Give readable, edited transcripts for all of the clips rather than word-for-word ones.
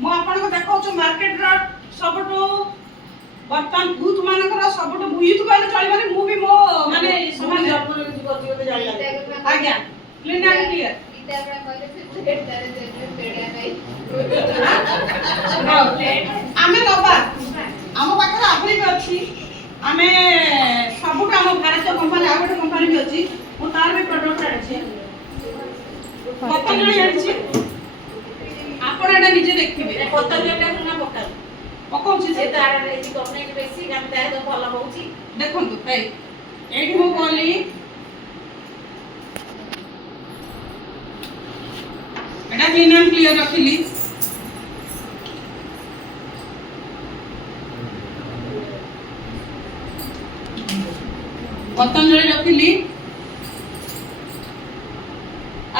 ମୁଁ ଆପଣଙ୍କୁ ଦେଖାଉଛି ମାର୍କେଟର ସବୁଠୁ ବର୍ତ୍ତମାନ ବୁଥ୍ ମାନଙ୍କର ସବୁଠୁ ବୁଥ୍ କହିଲେ ଚଳିବନି। ମୁଁ ବି ମୋ ମାନେ ସମାନ ଆଜ୍ଞା କ୍ଲିନ୍ ଆଣ୍ଡ କ୍ଲିୟର ଆମେ ନବା ଆମ ପାଖରେ ଆହୁରି ବି ଅଛି। ଆମେ ସବୁଠୁ ଆମ ଭାରତୀୟ କମ୍ପାନୀ ଆଉ ଗୋଟେ କମ୍ପାନୀ ବି ଅଛି। ମୁଁ ତାର ବି ପ୍ରଡକ୍ଟ ଆଣିଛି ପତଞ୍ଜଳି ଆଣିଛି। ଆପଣ ଏଟା ନିଜେ ଦେଖିବେ ପତଞ୍ଜଳିଟା ନା ପକାଉ ପକଉଛି ସେ ତାର ଏଠି ଗଭର୍ଣ୍ଣମେଣ୍ଟ ବେଶୀ ଆମେ ତାର ଭଲ ହଉଛି। ଦେଖନ୍ତୁ ଏଇଠି ମୁଁ କହିଲି ଏଟା କ୍ଲିନ୍ ଆଣ୍ଡ କ୍ଲିୟର ରଖିଲି। ପତଞ୍ଜଳି ରଖିଲି,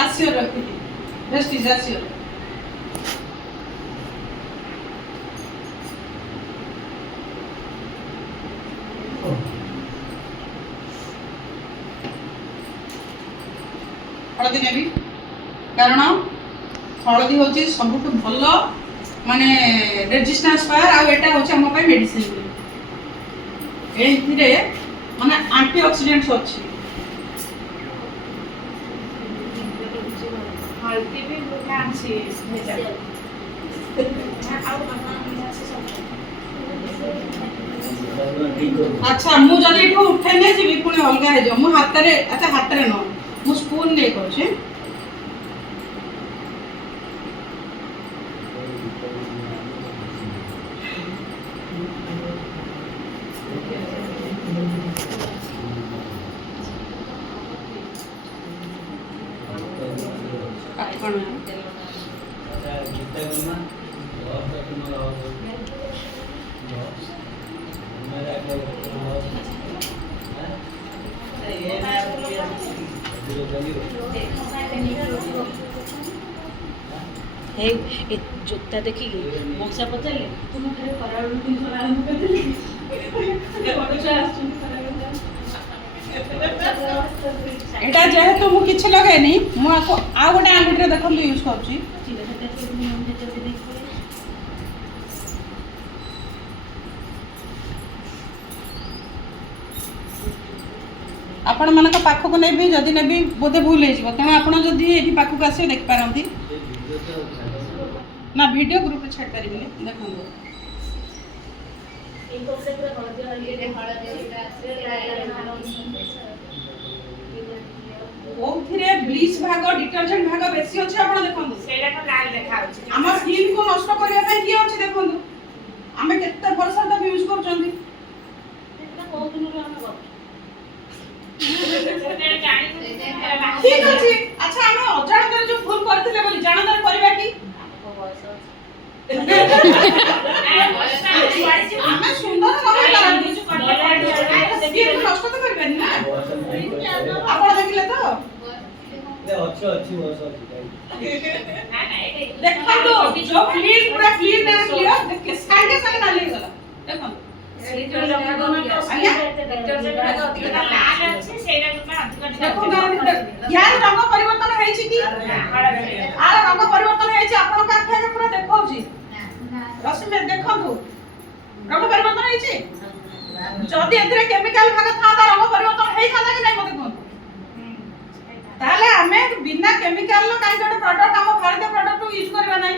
ଆସିଓର ରଖିଲି, ଭେଷ୍ଟିଜ୍ ଆସିଓର। हलदी नेबी कारण हलदी होची सबुठ भल माने रेजिस्टेंस पावर आ एटा होची हम पय मेडिसिन एथिरे माने एंटीऑक्सीडेंट्स अछि। हल्दी भी बुलांसी अच्छा मु जदी एठू उठे नै जीवी पुणी अलगा हे जो मु हातरे अच्छा हातरे न मु स्पून नै करछे। कण हे जोता देखी मौसा पचारे तुम खाली कराळ रुटी आरंभ करली एटा जेहेतु मु किछि लगेनी मु आको आ गोटे आंगुठी देखन यूज करछि। आपण मानक पाखक नेबी जदि नेबी बोधे भूल हो तेणु आप ये पाखक आस देख पारती ना वीडियो ग्रुप छाड़ पारे देखो ब्लीच भाग डिटर्जेंट भाग बेसी अच्छे आप देखो आम स्किन को नष्ट करने किए अच्छे देखो आम केते वर्ष तक यूज कर ठीक अछि। अच्छा हम अजाणत जो भूल करथिले बोली जानतर करबा की हमें सुंदर नहीं करन स्किन को नष्ट तो करबेन ना आपण देखिले तो अच्छी अच्छी वर्ष अच्छी देखो तो जो क्लीन पूरा क्लीन है क्लियर देख साइड से ना ले गला देखो यार रंग परिवर्तन हेछि कि आर रंग परिवर्तन हेछि आपण का आखे पूरा देखौछि रश्मि में देखंतु रंग परिवर्तन हेछि जदि एथरे केमिकल भाग था रंग परिवर्तन हेइ था कि नै मते कोन ताले हमें बिना केमिकल लो काई गोटे प्रोडक्ट हम भारतीय प्रोडक्ट यूज करबा नै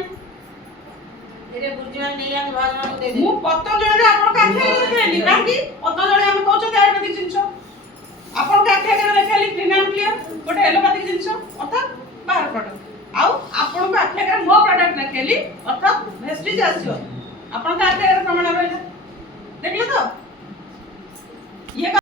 एरे बुर्जुआ नै हम भगवान दे दे मु पतंजलि रे आपण का आखे देखैली काकी पतंजलि हम कहउछ आयुर्वेदिक जिंस आपण का आखे देखैली क्लीन एंड क्लियर गोटे एलोपैथिक जिंस अर्थात बाहर प्रोडक्ट आउ आपण को आखे मो प्रोडक्ट देखैली अर्थात वेस्टिज आसियो आपण का आखे प्रमाण रहला देखले तो ये